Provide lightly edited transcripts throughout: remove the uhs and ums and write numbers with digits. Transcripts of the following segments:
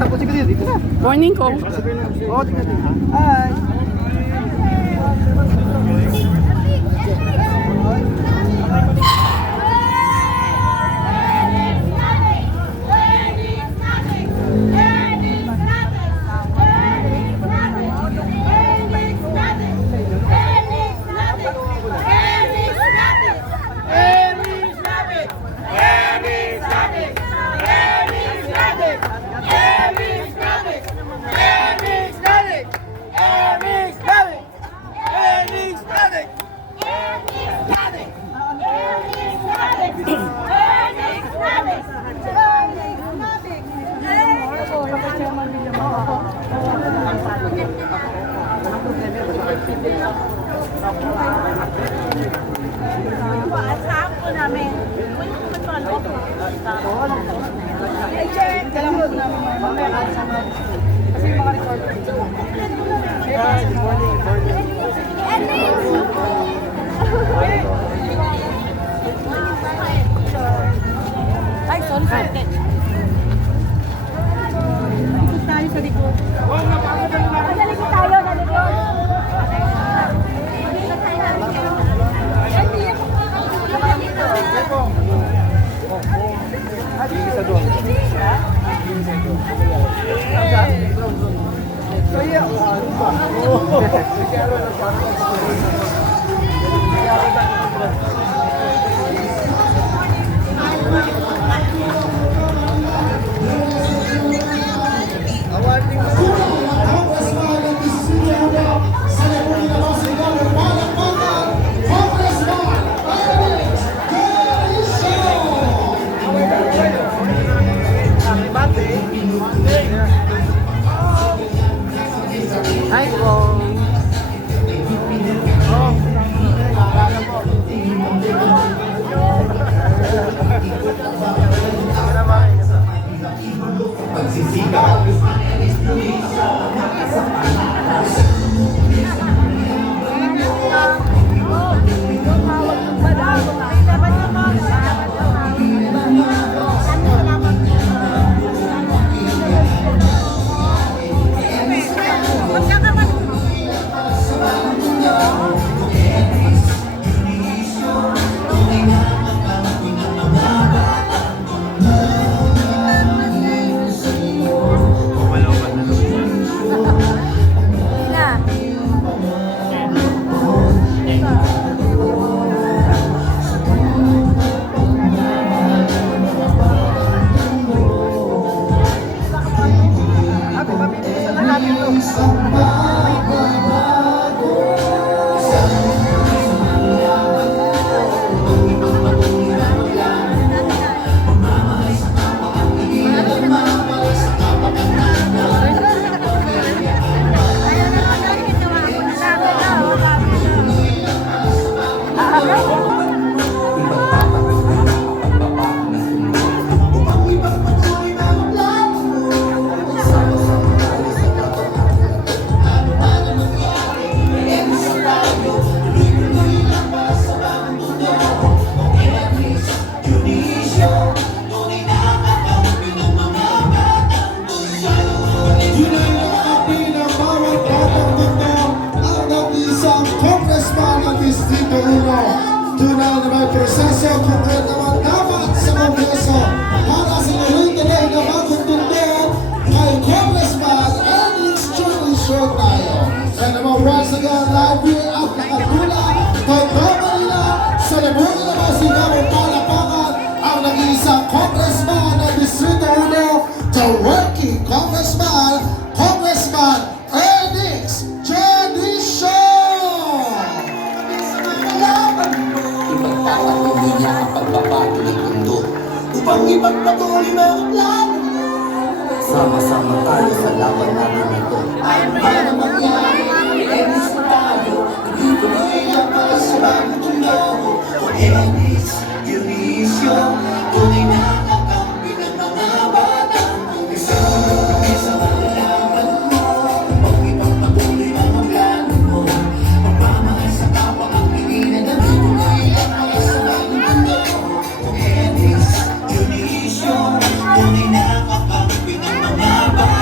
Tapos sige dito na. Morning ko. Oh, tingnan din. Hi. Tunay na may prosesyo kung ano naman dapat sa Kongreso para sa tuloy-tuloy na magkuntundihan kay Congressman Ernest Junicio tayo. And naman once again, live here at Nakatula, Tondo Manila, sa Libunin na masigawang palapakan ang nag-iisang Congressman ng Distrito 1, the working Congressman, Congressman Ernest Junicio! Ipagpapatuloy niya ang pagpapatuloy mundo upang ipagpatuloy mga plano. Sama-sama tayo sa laban natin ito. Para magyari, Enis tayo, ituloy ang pasalang mundo. O Enis, Dionisio, tunay na kakampi ng mga batang isa mga laban mo, upang ipagpatuloy mga plano mo. Pagmamahal sa kapwa ang pilinan na tuloy ang pasalang mundo. O Enis, Dionisio, tunay na kakampi ng mga batang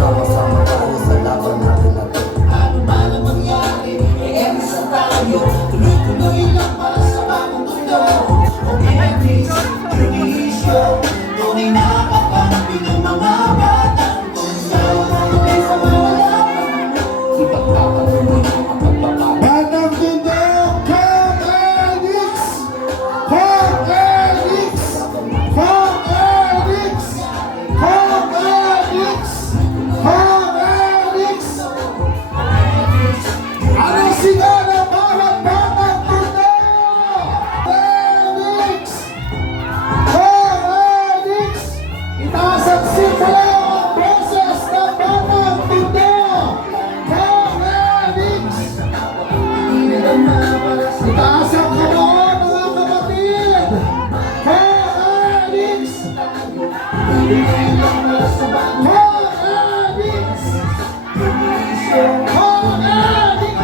Sama-sama tayo sa laban natin na to. Ano man ang mangyari, e-emis na tayo. Tuloy-tuloy lang para sa bagong mundo. Kung e-emis, junisyo, tunay na kakampi ng mga batang puso. Tuloy sa mga laban mo, ipagpapatuloy ang pagbabago. Batang Tondo, Kong Elix! Kong Elix! Kong Elix! Kong Elix! Kong Elix! Ano sila ng bawat Batang Tondo? Elix! Kong Elix! Itaas ang simula ang boses ng Batang Tondo! Kong Elix! Itaas ang kamay mga kapatid! Kong Elix! Kong Elix! Kong Elix!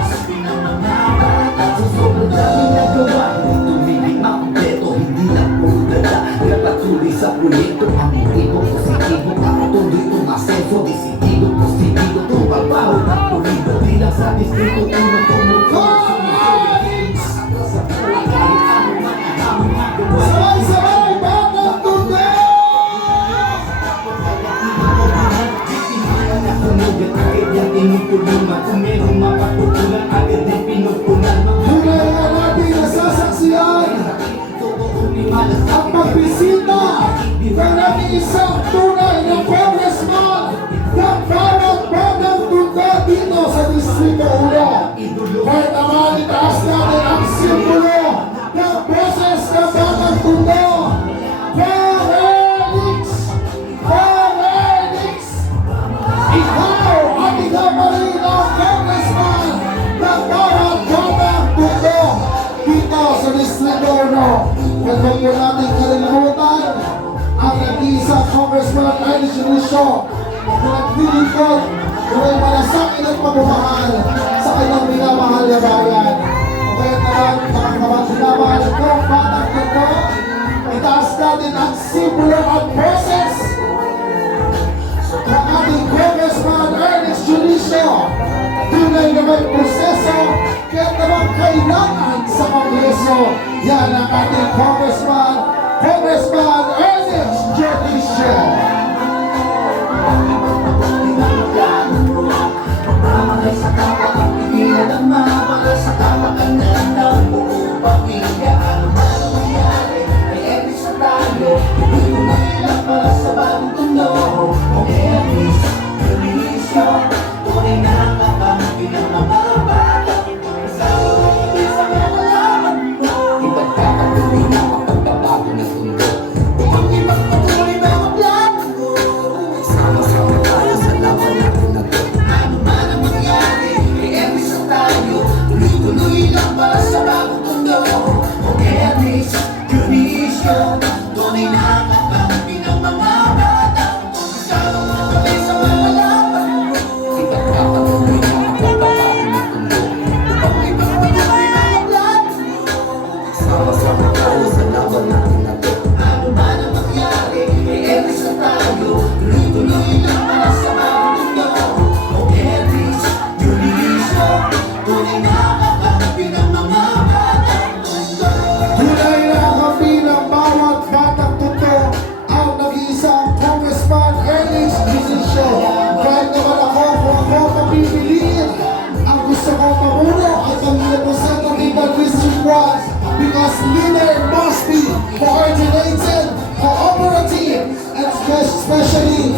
Sa sobrang daming nagawa, tumigil makumpleto, hindi lang puro ganda. Nagpatuloy sa proyekto, ang motibo positibo, patuloy umasenso, desidido, positibo, tumabaho na pulido. Di lang sa distrito, unang tumutulong, sumusunod. Sa buhay, kahit ano man ang aming nagawa. Sabay-sabay Batang Tondo! Tunay na natin nasasaksiyan ang pagbisita ng aming isang tunay na congressman ng bawat Batang Tondo dito sa Distrito 1. Kahit naman itaas natin ang simbolo ng boses ng Batang Tondo. Kong Elix! Kong Elix! Ikaw at ikaw pa rin ang congressman ng bawat Batang Tondo dito sa Distrito 1. Huwag po natin kalilimutan ang nag-iisang congressman Elix Junicio na naglilingkod tuloy malasakit at pagmamahal sa kanyang minamahal na bayan. O kaya naman, makakabaginaman ng Batang Tondo, itaas natin ang simbolo at boses ng ating Congressman Ernest Junicio. Tunay na may proseso, kaya naman kailangan sa Kongreso. Yan ang ating Congressman Ernest Junicio. Pagmamahal sa kapwa, ang pigilan ang mabala sa kapakanan ng buong pamilya. Ano man ang mangyari, ay emis na tayo. Tuloy lang para sa bagong mundo. Kung emis, junisyo, tunay na kakampi ng mga batang puso. Tuloy sa mga laban mo, ipagpapatuloy na ang pagbabago ng mundo. Upang ipagpatuloy na ang plano tunay na kakampi ng mga batang mundo. Tunay na kabilang bawat batang totoo ang nag-iisang Congressman Ernix Dionisio. Kahit naman ako, kung ako mapipiliin, ang gusto ko mamuno ay pag-representative ng District 1 because leader must be coordinated, cooperative, and especially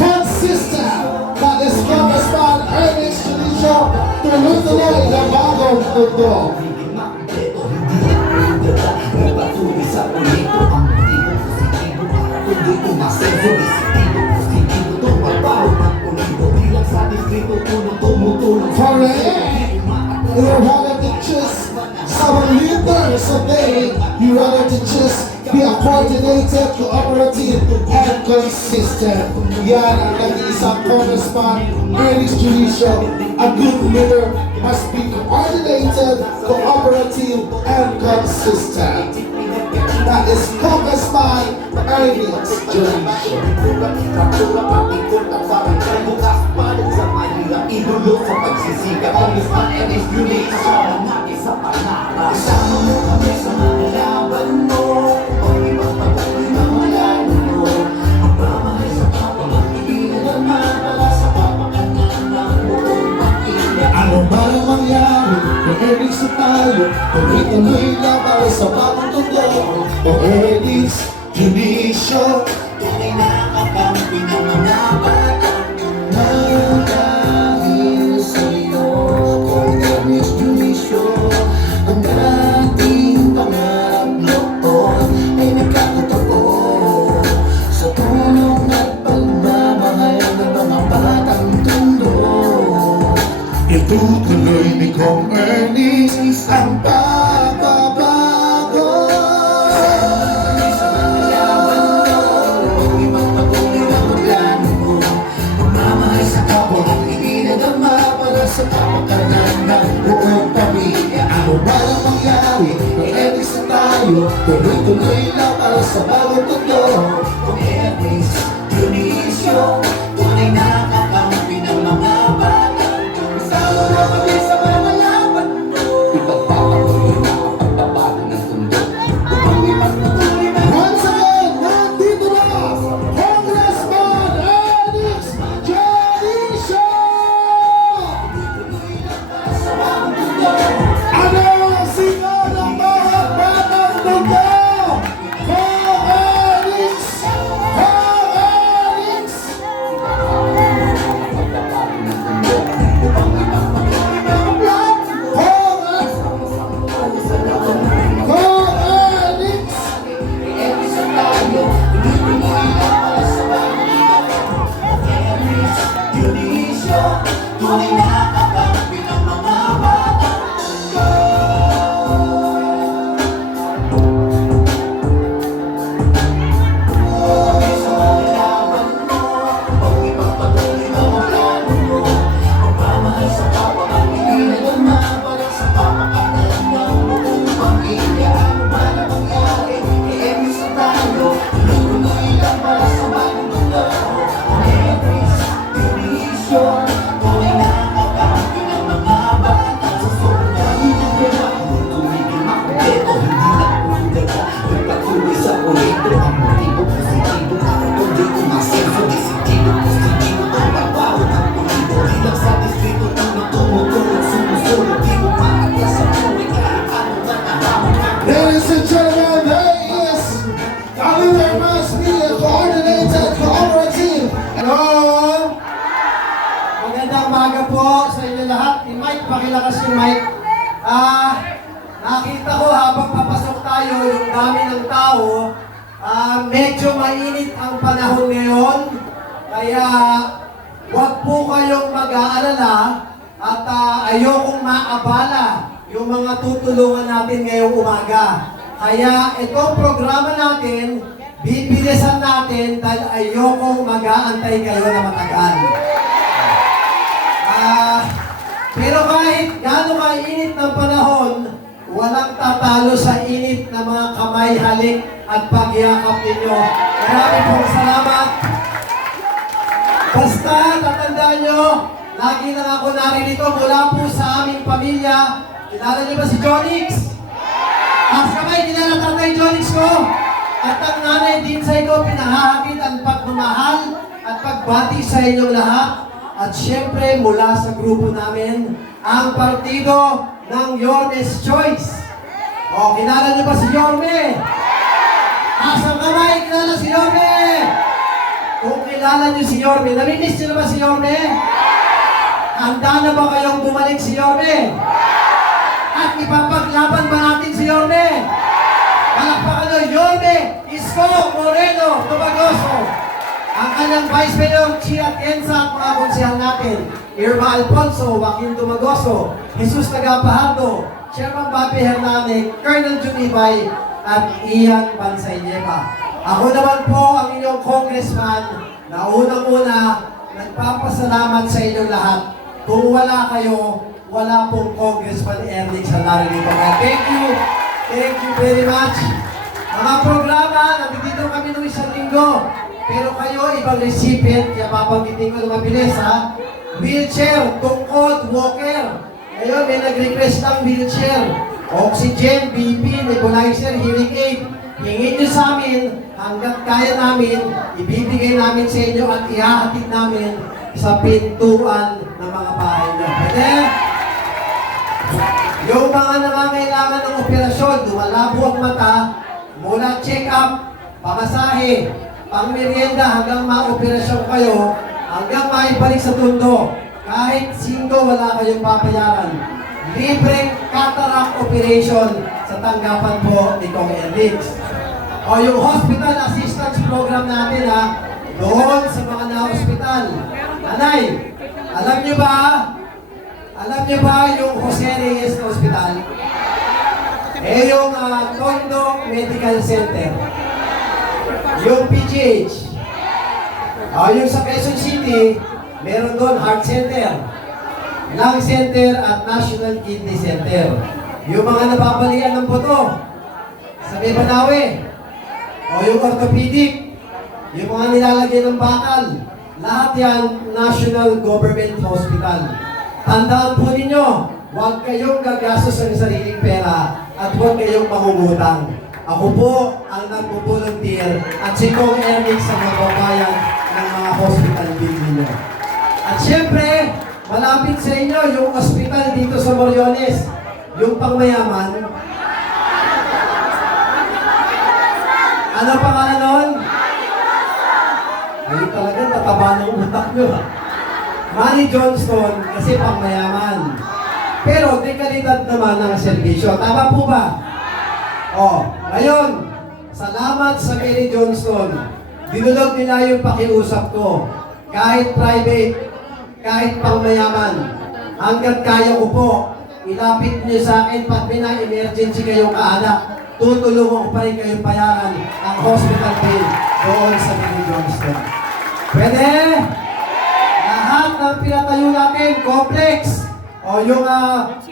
consistent. That is Congressman Ernix Dionisio, tuloy-tuloy na bagong mundo. Patuloy sa ulitin ang motibo positibo para tuloy umasenso. Positibo, positibo, tumabaho ng pulido. Bilang sa distrito, punong tumutulong. Correct! You rather to just some leaders obey. You rather to just be a coordinated, cooperative, and consistent. Yan ang nag-iisang Congressman Ernix Dionisio. A good leader must be coordinated, cooperative, and consistent. That is Congressman Ernix Dionisio. Idolo sa pagsisiga, Congressman Ernix Dionisio. Natin sa panara, isama mo kami sa mga laban mo. Pag-ibang patuloy na malalo mo. Ang pamahay sa kapwa, mag-ibigay ng para sa kapakanan ng buong pamilya. Ano ba ang mangyari? Kung Ernix na tayo, tuloy-tuloy na para sa bagong totoo. O Ernix Dionisio, Tunay na kakampi ng mga batang nang dahil sa'yo, kung Ernix Dionisio, ang ating pangarap noon ay nagkatotoo. Sa tulong at pagmamahal ng mga batang tundo, itutuloy ni Kong Ernix ang pagbabago. sa mga laban mo, pag-ibang patuloy na magplano mo. Pagmamahal sa kapwa at ibinadama para sa kapakanan ng buong pamilya. Ano ba ang mangyari? Kung Ernix na tayo, tuloy-tuloy lang para sa bagong totoo. Kung Ernix Dionisio, tunay na kakampi ng mga batang kasama na kami sa mga laban mo. Ipagpapatuloy na ang pagbabago ng mundo. Upang ipagpatuloy na Once again, nandito na Congressman Ernix Dionisio! sa mga mundo. Ano ang sigaw ng mga batang mundo? Kong Ernix! Kong Ernix! Pagbabago ng mundo. Upang ipagpatuloy na ang plano mo. Kong Ernix! Sa laban ng mga Kong Ernix! Ernix ang tayo, tuloy-tuloy na para sa mga Ernix Dionisio, tunay na kakampi ng mga batang mundo. Kami sa mga laban mo, pag ipagpatuloy na ang plano mo. Pagmamahal sa kapwa ang ibinadama para sa kapakanan ng buong pamilya. Ano man ang mangyari, i-Ernix na tayo, tuloy-tuloy lang para sa bagong mundo. Ernix Dionisio, tunay na kakampi ng mga bata sa sobrang hirap. Tumigil makumpleto, hindi na pumundaga. Pagpatuloy sa proyekto, ang motibo positibo. Tuloy umasenso, disitibo, positibo. Ang trabaho ng pulido, bilang sa distrito, tumutulong, sumusulong. Di mo maatlas sa buhay, kahit ano man ang hamon ng Ladies and gentlemen, there is a leader must be a coordinated, cooperative. Hello? Magandang umaga po sa inyo lahat. Yung mic, pakilakas yung mic. Nakita ko habang papasok tayo, yung dami ng tao, medyo mainit ang panahon ngayon. Kaya huwag po kayong mag-aalala at ayokong maabala yung mga tutulungan natin ngayong umaga. Kaya itong programa natin, bibilisan natin dahil ayokong mag-aantay kayo na matagal. Pero kahit gaano kainit ng panahon, walang tatalo sa init na mga kamay, halik at pagyakap ninyo. Marami pong salamat. Basta Basta, tatandaan nyo, lagi lang ako naririto mula po sa aming pamilya. Kilala niyo ba si Jonix? Taas kamay, kilala tatay Jonix ko. At ang nanay din sa ito, pinahahagit ang pagmamahal at pagbati sa inyong lahat. At syempre, mula sa grupo namin, ang partido ng Yorme's Choice. O, kilala niyo ba si Yorme? Taas ang kamay, kilala si Yorme! Kung kilala niyo si Yorme, namimiss niyo na ba si Yorme? Handa na ba kayong bumalik si Yorme? At ipapaglaban ba natin si Yorme? Palakpakan nyo, Yorme Isko Moreno Tubagoso. Ang kanyang Vice Mayor, Chia Tienza, at mga konsehal natin, Irma Alfonso, Joaquin Tumagoso, Jesus Tagapahardo, Chairman Bobby Hernandez, Colonel Junibay, at Ian Bansayleva. Ako naman po ang inyong congressman na unang-una nagpapasalamat sa inyong lahat. Kung wala kayo, wala pong Congressman Ernie sa naririto. Thank you very much. Mga programa, nandito kami nung isang linggo. Pero kayo, ibang recipient, kaya papanggitin ko na mabilis ha. Wheelchair, tungkod, walker. Ngayon, may nag-request ng wheelchair. Oxygen, BP, nebulizer, hearing aid. Hingin nyo sa amin, hanggat kaya namin, ibibigay namin sa inyo at ihahatid namin sa pintuan ng mga bahay nyo. Pwede? Yung mga nangangailangan ng operasyon, lumalabo ang mata, mula check-up, pamasahe, pangmerienda hanggang ma-operasyon kayo, hanggang maibalik sa tundo. Kahit singgo, wala kayong papayaran. Libreng cataract operation sa tanggapan po ni Kong Ernix. O yung hospital assistance program natin ha, doon sa mga na-hospital. Nanay, alam niyo ba yung Jose Reyes Hospital? Yung Tondo Medical Center. Yung PGH. Yung sa Quezon City, meron doon Heart Center, Lung Center at National Kidney Center. Yung mga nababalian ng buto sa may Banawe, o yung orthopedic, yung mga nilalagay ng bakal, lahat yan National Government Hospital. Tandaan po ninyo, huwag kayong gagastos ng sariling pera at huwag kayong mangungutang. Ako po ang nagpo-volunteer at si Kong Ernix sa magbabayad ng mga hospital bill ninyo. At syempre, malapit sa inyo yung hospital dito sa Moriones, yung pangmayaman. Ano pangalan nun? Ayun talaga, tataba ng utak nyo. Manny Johnston kasi pangmayaman. Pero di kalidad naman ng serbisyo. Tama po ba? Ngayon, salamat sa Manny Johnston. Dinulog nila yung pakiusap ko. Kahit private, kahit pangmayaman, hanggang kaya ko po, ilapit niyo sa akin pag may na-emergency kayong kaanak, tutulungan ko pa rin kayong bayaran ang hospital bill doon sa Manny Johnston. Pwede? Lahat ng pinatayo natin, complex, o yung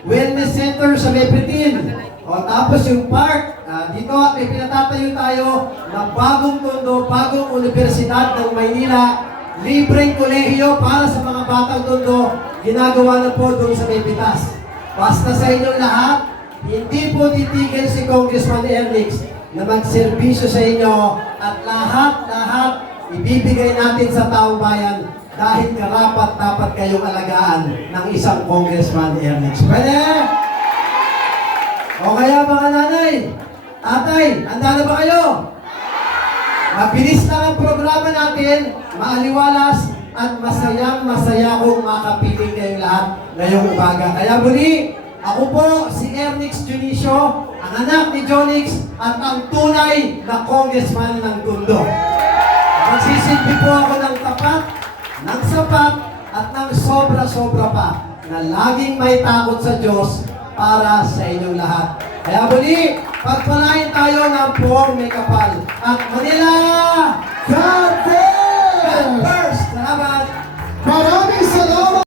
wellness center sa Mepritin, o tapos yung park, dito may pinatatayo tayo na bagong tondo, bagong universidad ng Maynila, libreng kolehiyo para sa mga batang tondo, ginagawa na po doon sa Mepitas. Basta sa inyong lahat, hindi po titigil si Congressman Ernix na magserbisyo sa inyo at lahat ibibigay natin sa taong bayan dahil karapat dapat kayong alagaan ng isang Congressman Ernix. Pwede? O kaya mga nanay, tatay, handa na ba kayo? Mabilis lang ang programa natin, maaliwalas at masaya kong makapiling kayong lahat ngayong umaga. Kaya muli, ako po si Ernix Junicio, ang anak ni Jonix at ang tunay na congressman ng Tondo. Magsisilbi po ako ng tapat, ng sapat at ng sobra-sobra pa na laging may takot sa Diyos para sa inyong lahat. Kaya muli, pagpalain tayo ng buong may kapal. At Manila, God God first! Salamat! Maraming